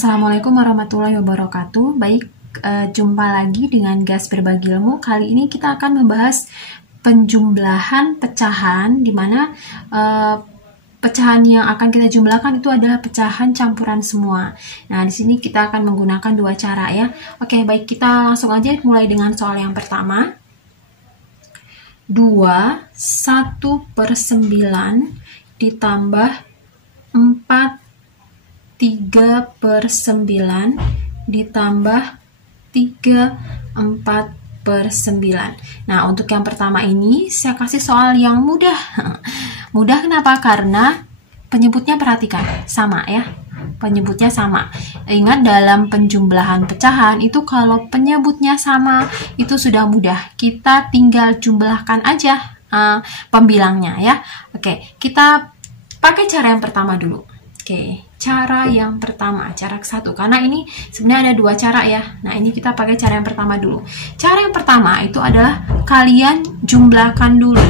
Assalamualaikum warahmatullahi wabarakatuh. Baik, jumpa lagi dengan Gas Berbagi Ilmu. Kali ini kita akan membahas penjumlahan pecahan, di mana pecahan yang akan kita jumlahkan itu adalah pecahan campuran semua. Nah, di sini kita akan menggunakan dua cara ya. Oke, baik, kita langsung aja mulai dengan soal yang pertama. 1/9 ditambah 3/9 ditambah 4/9. Nah, untuk yang pertama ini saya kasih soal yang mudah. Mudah kenapa? Karena penyebutnya perhatikan, sama ya. Penyebutnya sama. Ingat, dalam penjumlahan pecahan itu kalau penyebutnya sama itu sudah mudah. Kita tinggal jumlahkan aja pembilangnya ya. Oke, kita pakai cara yang pertama dulu. Oke, cara yang pertama, cara ke-1. Karena ini sebenarnya ada dua cara ya. Nah, ini kita pakai cara yang pertama dulu. Cara yang pertama itu adalah kalian jumlahkan dulu.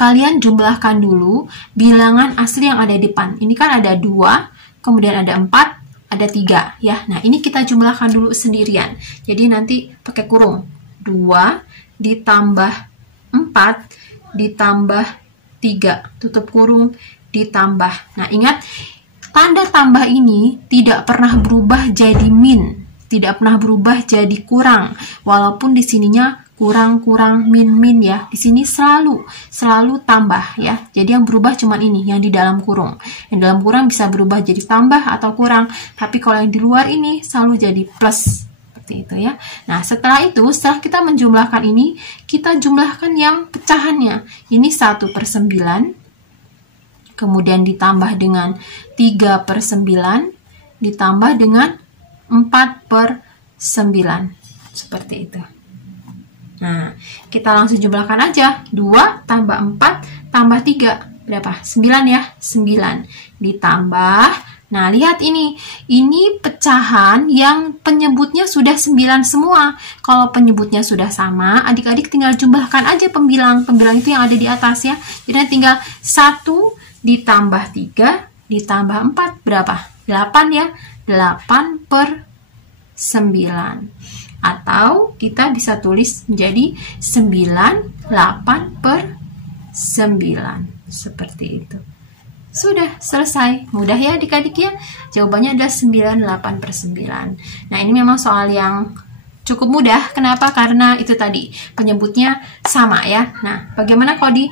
Kalian jumlahkan dulu bilangan asli yang ada di depan. Ini kan ada 2, kemudian ada 4, ada 3 ya. Nah, ini kita jumlahkan dulu sendirian. Jadi nanti pakai kurung. 2 ditambah 4 ditambah 3, tutup kurung, ditambah. Nah, ingat, tanda tambah ini tidak pernah berubah jadi min, tidak pernah berubah jadi kurang, walaupun di sininya kurang min ya. Di sini selalu tambah ya. Jadi yang berubah cuma ini, yang di dalam kurung. Yang dalam kurung bisa berubah jadi tambah atau kurang, tapi kalau yang di luar ini selalu jadi plus. Itu ya. Nah, setelah kita menjumlahkan ini, kita jumlahkan yang pecahannya. Ini 1/9, kemudian ditambah dengan 3/9, ditambah dengan 4/9. Seperti itu. Nah, kita langsung jumlahkan aja. 2 tambah 4 tambah 3. Berapa? 9 ya? 9. Ditambah. Nah, lihat ini pecahan yang penyebutnya sudah 9 semua. Kalau penyebutnya sudah sama, adik-adik tinggal jumlahkan aja pembilang itu yang ada di atas ya. Jadi tinggal 1 ditambah 3 ditambah 4, berapa? 8 ya. 8/9. Atau kita bisa tulis menjadi 9/8/9. Seperti itu. Sudah selesai. Mudah ya adik-adik ya. Jawabannya adalah 9/8/9. Nah, ini memang soal yang cukup mudah. Kenapa? Karena itu tadi penyebutnya sama ya. Nah, bagaimana kalau di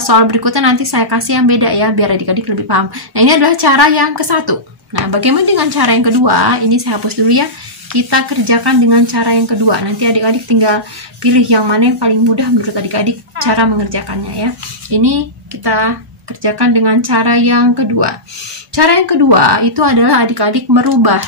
soal berikutnya nanti saya kasih yang beda ya, biar adik-adik lebih paham. Nah, ini adalah cara yang ke-1. Nah, bagaimana dengan cara yang kedua? Ini saya hapus dulu ya. Kita kerjakan dengan cara yang kedua. Nanti adik-adik tinggal pilih yang mana yang paling mudah menurut adik-adik cara mengerjakannya ya. Ini kita kerjakan dengan cara yang kedua. Cara yang kedua itu adalah adik-adik merubah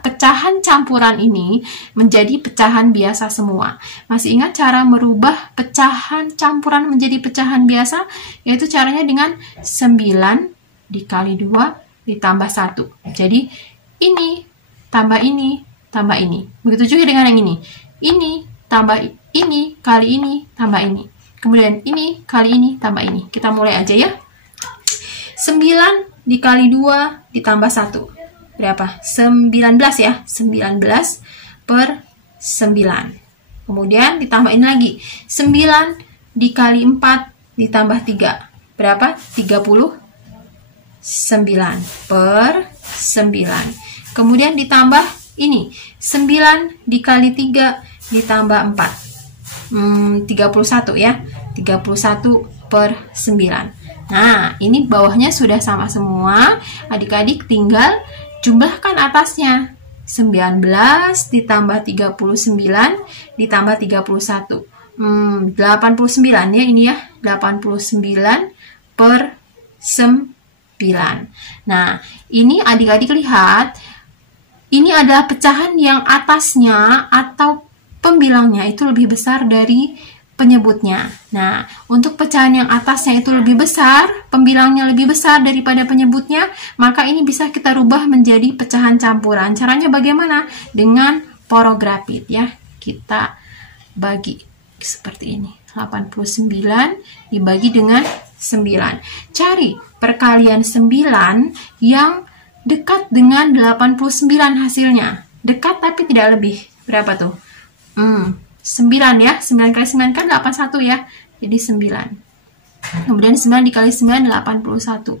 pecahan campuran ini menjadi pecahan biasa semua. Masih ingat cara merubah pecahan campuran menjadi pecahan biasa? Yaitu caranya dengan 9 dikali 2 ditambah 1. Jadi ini tambah ini tambah ini. Begitu juga dengan yang ini. Ini tambah ini kali ini tambah ini. Kemudian ini kali ini tambah ini. Kita mulai aja ya. 9 dikali 2 ditambah 1. Berapa? 19 ya. 19/9. Kemudian ditambahin lagi. 9 dikali 4 ditambah 3. Berapa? 39/9. Kemudian ditambah ini. 9 dikali 3 ditambah 4. 31 ya. 31/9. Nah, ini bawahnya sudah sama semua. Adik-adik tinggal jumlahkan atasnya. 19 ditambah 39 ditambah 31. 89 ya ini ya. 89/9. Nah, ini adik-adik lihat. Ini adalah pecahan yang atasnya atau pembilangnya itu lebih besar dari penyebutnya. Nah, untuk pecahan yang atasnya itu lebih besar, pembilangnya lebih besar daripada penyebutnya, maka ini bisa kita rubah menjadi pecahan campuran. Caranya bagaimana? Dengan porografit ya. Kita bagi seperti ini. 89 dibagi dengan 9. Cari perkalian 9 yang dekat dengan 89 hasilnya. Dekat tapi tidak lebih. Berapa tuh? 9 ya. 9 kali 9 kan 81 ya. Jadi 9. Kemudian 9 dikali 9, 81.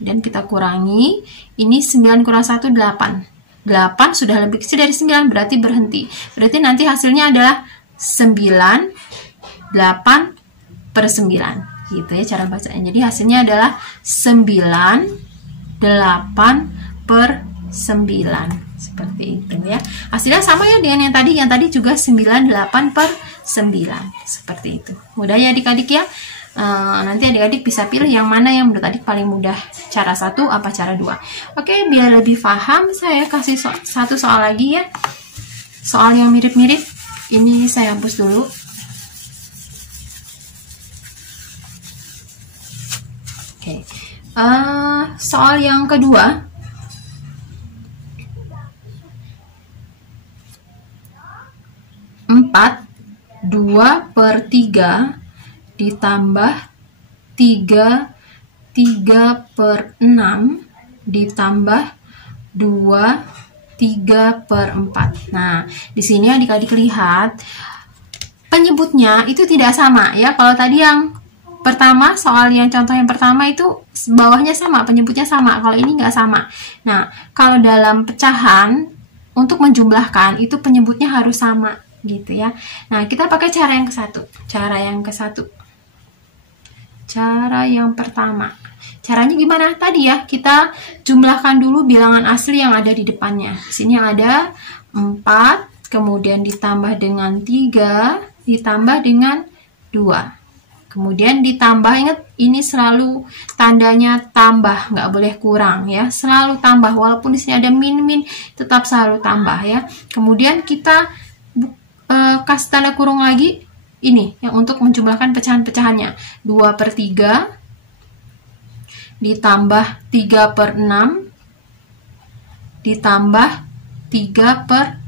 Dan kita kurangi. Ini 9 kurang 1, 8. 8 sudah lebih kecil dari 9, berarti berhenti. Berarti nanti hasilnya adalah 9, 8 per 9. Gitu ya cara bacanya. Jadi hasilnya adalah 9, 8 per 9. Seperti itu ya. Hasilnya sama ya dengan yang tadi. Yang tadi juga 9, 8 per 9. Seperti itu. Mudah ya adik-adik ya. Nanti adik-adik bisa pilih yang mana yang menurut adik paling mudah. Cara 1 apa cara 2. Oke, biar lebih paham saya kasih satu soal lagi ya. Soal yang mirip-mirip. Ini saya hapus dulu. Oke. Soal yang kedua. 2 per 3 ditambah 3 per 6 ditambah 2 3 per 4. Nah, di sini adik-adik lihat penyebutnya itu tidak sama ya. Kalau tadi yang pertama, soal yang contoh yang pertama itu bawahnya sama, penyebutnya sama. Kalau ini nggak sama. Nah, kalau dalam pecahan untuk menjumlahkan itu penyebutnya harus sama gitu ya. Nah, kita pakai cara yang ke-1. Cara yang ke-1. Cara yang pertama. Caranya gimana? Tadi ya, kita jumlahkan dulu bilangan asli yang ada di depannya. Di sini ada 4, kemudian ditambah dengan 3, ditambah dengan 2. Kemudian ditambah, ingat ini selalu tandanya tambah, nggak boleh kurang ya. Selalu tambah, walaupun di sini ada min-min, tetap selalu tambah ya. Kemudian kita kasih tanda kurung lagi, ini yang untuk menjumlahkan pecahan-pecahannya. 2 per 3 ditambah 3 per 6 ditambah 3 per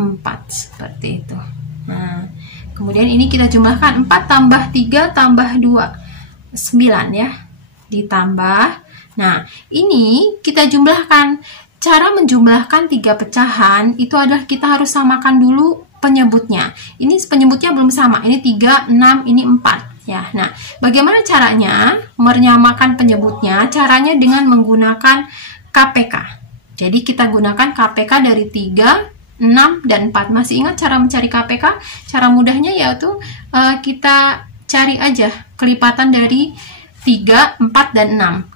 4. Seperti itu. Nah, kemudian ini kita jumlahkan 4 tambah 3 tambah 2, 9 ya. Ditambah, nah ini kita jumlahkan. Cara menjumlahkan 3 pecahan itu adalah kita harus samakan dulu penyebutnya. Ini penyebutnya belum sama. Ini 3, 6, ini 4 ya. Nah, bagaimana caranya menyamakan penyebutnya? Caranya dengan menggunakan KPK. Jadi kita gunakan KPK dari 3, 6, dan 4. Masih ingat cara mencari KPK? Cara mudahnya yaitu kita cari aja kelipatan dari 3, 4, dan 6.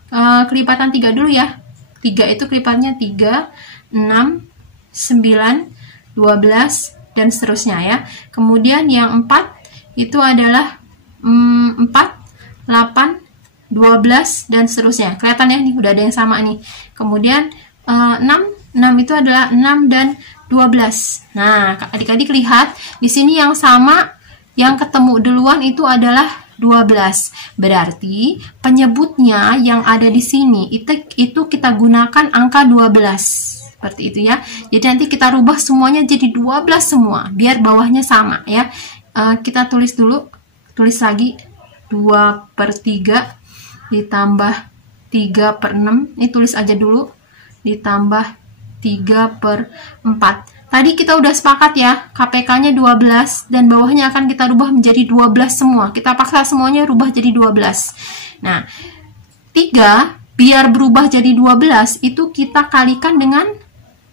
Kelipatan 3 dulu ya. 3 itu kelipatannya 3, 6, 9, 12, dan seterusnya ya. Kemudian yang 4 itu adalah 4, 8, 12, dan seterusnya. Kelihatan ya, nih udah ada yang sama nih. Kemudian 6 itu adalah 6 dan 12. Nah, adik-adik lihat di sini yang sama, yang ketemu duluan itu adalah 12. Berarti penyebutnya yang ada di sini itu kita gunakan angka 12. Seperti itu ya. Jadi nanti kita rubah semuanya jadi 12 semua, biar bawahnya sama ya. Kita tulis dulu, tulis lagi 2 per 3 ditambah 3 per 6. Ini tulis aja dulu, ditambah 3 per 4. Tadi kita udah sepakat ya, KPK-nya 12 dan bawahnya akan kita rubah menjadi 12 semua. Kita paksa semuanya rubah jadi 12. Nah, 3 biar berubah jadi 12 itu kita kalikan dengan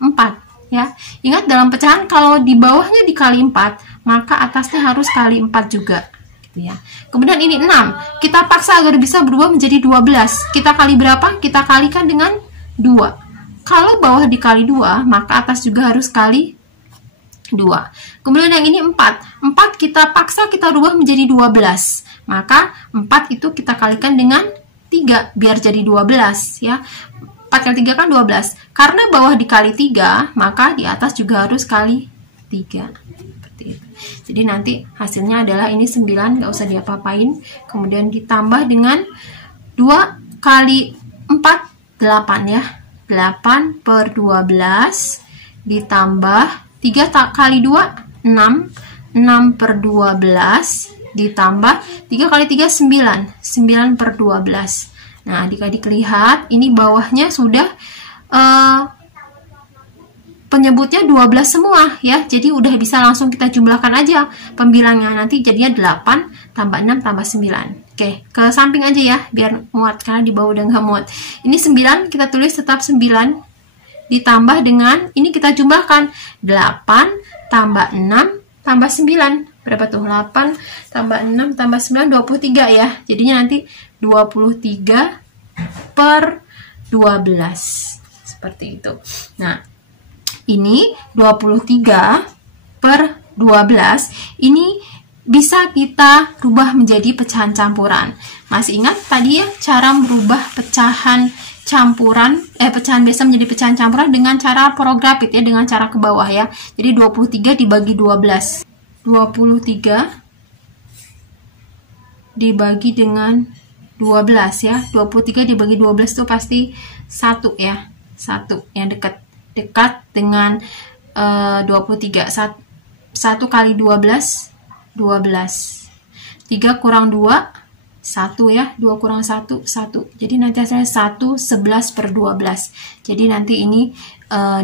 4 ya. Ingat dalam pecahan kalau di bawahnya dikali 4, maka atasnya harus kali 4 juga gitu ya. Kemudian ini 6. Kita paksa agar bisa berubah menjadi 12. Kita kali berapa? Kita kalikan dengan 2. Kalau bawah dikali 2, maka atas juga harus kali 2. Kemudian yang ini 4. 4 kita paksa kita rubah menjadi 12. Maka 4 itu kita kalikan dengan 3 biar jadi 12 ya. 4 kali 3 kan 12. Karena bawah dikali 3, maka di atas juga harus kali 3. Seperti itu. Jadi nanti hasilnya adalah ini 9, nggak usah diapa-apain. Kemudian ditambah dengan 2 kali 4, 8 ya. 8 per 12 ditambah 3 kali 2, 6. 6 per 12 ditambah 3 kali 3 9, 9 per 12. Nah, adik-adik lihat, ini bawahnya sudah penyebutnya 12 semua ya. Jadi udah bisa langsung kita jumlahkan aja pembilangnya. Nanti jadinya 8 tambah 6 tambah 9. Oke, ke samping aja ya biar muat, karena di bawah udah nggak muat. Ini 9 kita tulis tetap 9 ditambah dengan ini kita jumlahkan 8 tambah 6 tambah 9. Berapa tuh? 8 tambah 6 tambah 9 23 ya. Jadinya nanti 23 per 12. Seperti itu. Nah, ini 23 per 12 ini bisa kita rubah menjadi pecahan campuran. Masih ingat tadi ya cara merubah pecahan campuran, pecahan biasa menjadi pecahan campuran dengan cara prografit ya, dengan cara ke bawah ya. Jadi 23 dibagi 12. 23 dibagi dengan 12 ya. 23 dibagi 12 itu pasti 1 ya. 1 yang dekat dengan 23. 1 kali 12 12. 3 kurang 2 1 ya. 2 kurang 1 1. Jadi nanti hasilnya 1 11 per 12. Jadi nanti ini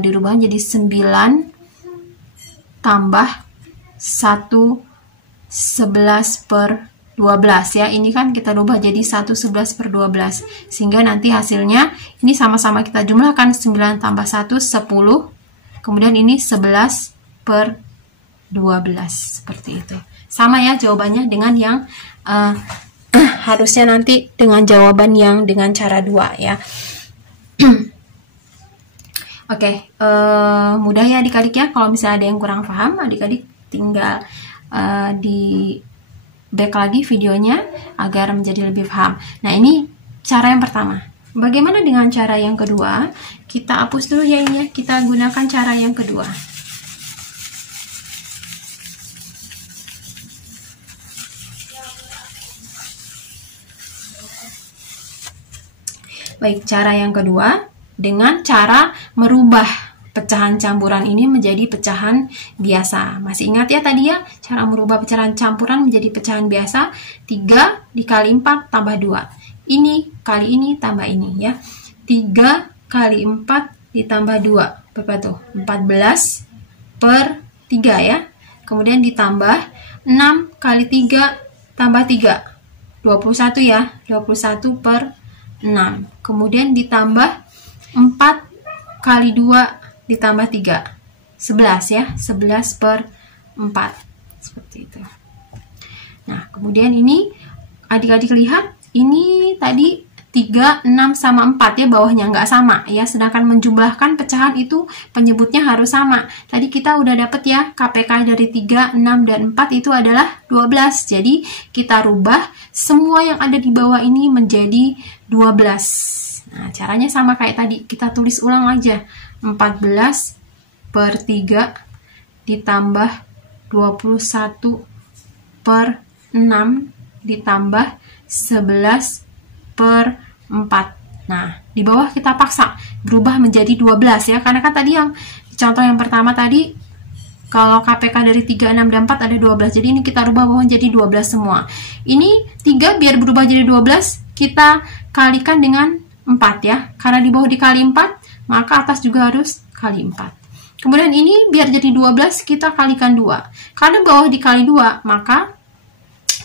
dirubah jadi 9 tambah 1 11 per 12 ya. Ini kan kita rubah jadi 1 11 per 12. Sehingga nanti hasilnya ini sama-sama kita jumlahkan 9 tambah 1 10. Kemudian ini 11 per 12 seperti itu. Sama ya jawabannya dengan yang harusnya nanti dengan jawaban yang dengan cara 2 ya. Oke, mudah ya adik-adik ya. Kalau misalnya ada yang kurang paham, adik-adik tinggal di back lagi videonya agar menjadi lebih paham. Nah, ini cara yang pertama. Bagaimana dengan cara yang kedua? Kita hapus dulu ya ini ya. Kita gunakan cara yang kedua. Baik, cara yang kedua dengan cara merubah pecahan campuran ini menjadi pecahan biasa. Masih ingat ya tadi ya, cara merubah pecahan campuran menjadi pecahan biasa, 3 dikali 4 tambah 2. Ini kali ini tambah ini ya. 3 kali 4 ditambah 2. Berapa tuh? 14 per 3 ya. Kemudian ditambah 6 kali 3 tambah 3. 21 ya. 21 per 6. Kemudian ditambah 4 kali 2 ditambah 3, 11 ya, 11 per 4, seperti itu. Nah, kemudian ini adik-adik lihat, ini tadi 3, 6 sama 4 ya, bawahnya nggak sama ya, sedangkan menjumlahkan pecahan itu penyebutnya harus sama. Tadi kita udah dapet ya, KPK dari 3, 6, dan 4 itu adalah 12, jadi kita rubah semua yang ada di bawah ini menjadi 12. Nah, caranya sama kayak tadi, kita tulis ulang aja. 14 per 3 ditambah 21 per 6 ditambah 11 per 4. Nah, di bawah kita paksa berubah menjadi 12 ya, karena kan tadi yang contoh yang pertama tadi kalau KPK dari 3, 6, dan 4 ada 12. Jadi ini kita rubah bawah jadi 12 semua. Ini 3 biar berubah jadi 12, kita kalikan dengan 4 ya. Karena di bawah dikali 4, maka atas juga harus kali 4. Kemudian ini biar jadi 12, kita kalikan 2. Karena bawah dikali 2, maka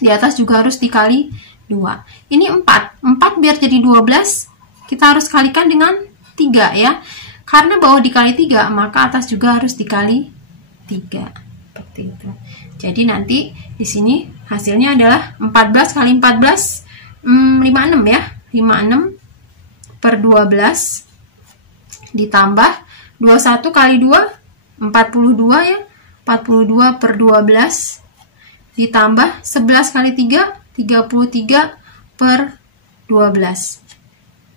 di atas juga harus dikali 2. Ini 4. 4 biar jadi 12, kita harus kalikan dengan 3 ya. Karena bawah dikali 3, maka atas juga harus dikali 3. Seperti itu. Jadi nanti di sini hasilnya adalah 14 kali 14, 56 ya. 56 per 12 ditambah 21 kali 2, 42 ya. 42 per 12 ditambah 11 kali 3, 33 per 12.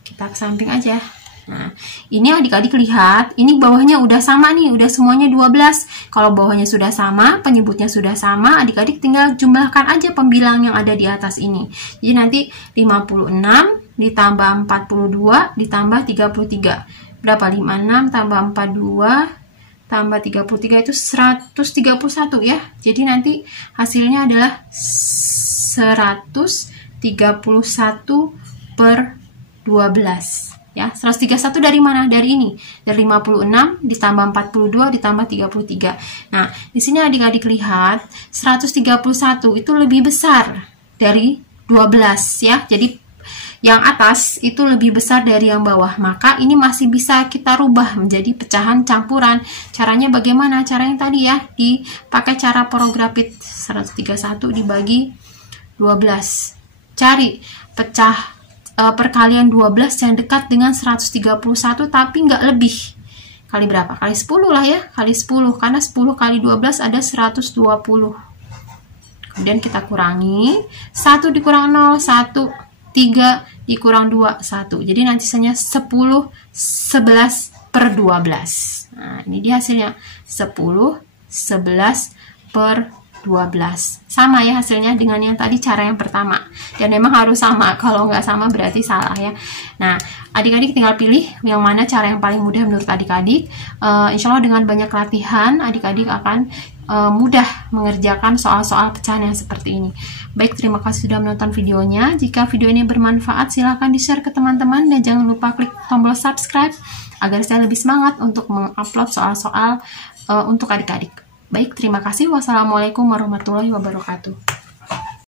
Kita ke samping aja. Nah, ini adik-adik lihat, ini bawahnya udah sama nih, udah semuanya 12. Kalau bawahnya sudah sama, penyebutnya sudah sama, adik-adik tinggal jumlahkan aja pembilang yang ada di atas ini. Jadi nanti 56 ditambah 42 ditambah 33. Berapa? 56 tambah 42 tambah 33 itu 131 ya. Jadi nanti hasilnya adalah 131 per 12 ya. 131 dari mana? Dari ini. Dari 56 ditambah 42 ditambah 33. Nah, di sini adik-adik lihat 131 itu lebih besar dari 12 ya. Jadi yang atas itu lebih besar dari yang bawah, maka ini masih bisa kita rubah menjadi pecahan campuran. Caranya bagaimana? Cara yang tadi ya, dipakai cara porografit. 131 dibagi 12. Cari pecah perkalian 12 yang dekat dengan 131 tapi nggak lebih. Kali berapa? Kali 10 lah ya, kali 10, karena 10 kali 12 ada 120. Kemudian kita kurangi, 1 dikurang 0, 1, 3 dikurang 2, 1. Jadi nanti sisanya 10, 11 per 12. Nah, ini dia hasilnya. 10, 11 per 12. Sama ya hasilnya dengan yang tadi cara yang pertama. Dan memang harus sama. Kalau nggak sama berarti salah ya. Nah, adik-adik tinggal pilih yang mana cara yang paling mudah menurut adik-adik. Insya Allah dengan banyak latihan, adik-adik akan mudah mengerjakan soal-soal pecahan yang seperti ini. Baik, terima kasih sudah menonton videonya. Jika video ini bermanfaat, silahkan di-share ke teman-teman dan jangan lupa klik tombol subscribe agar saya lebih semangat untuk mengupload soal-soal untuk adik-adik. Baik, terima kasih. Wassalamualaikum warahmatullahi wabarakatuh.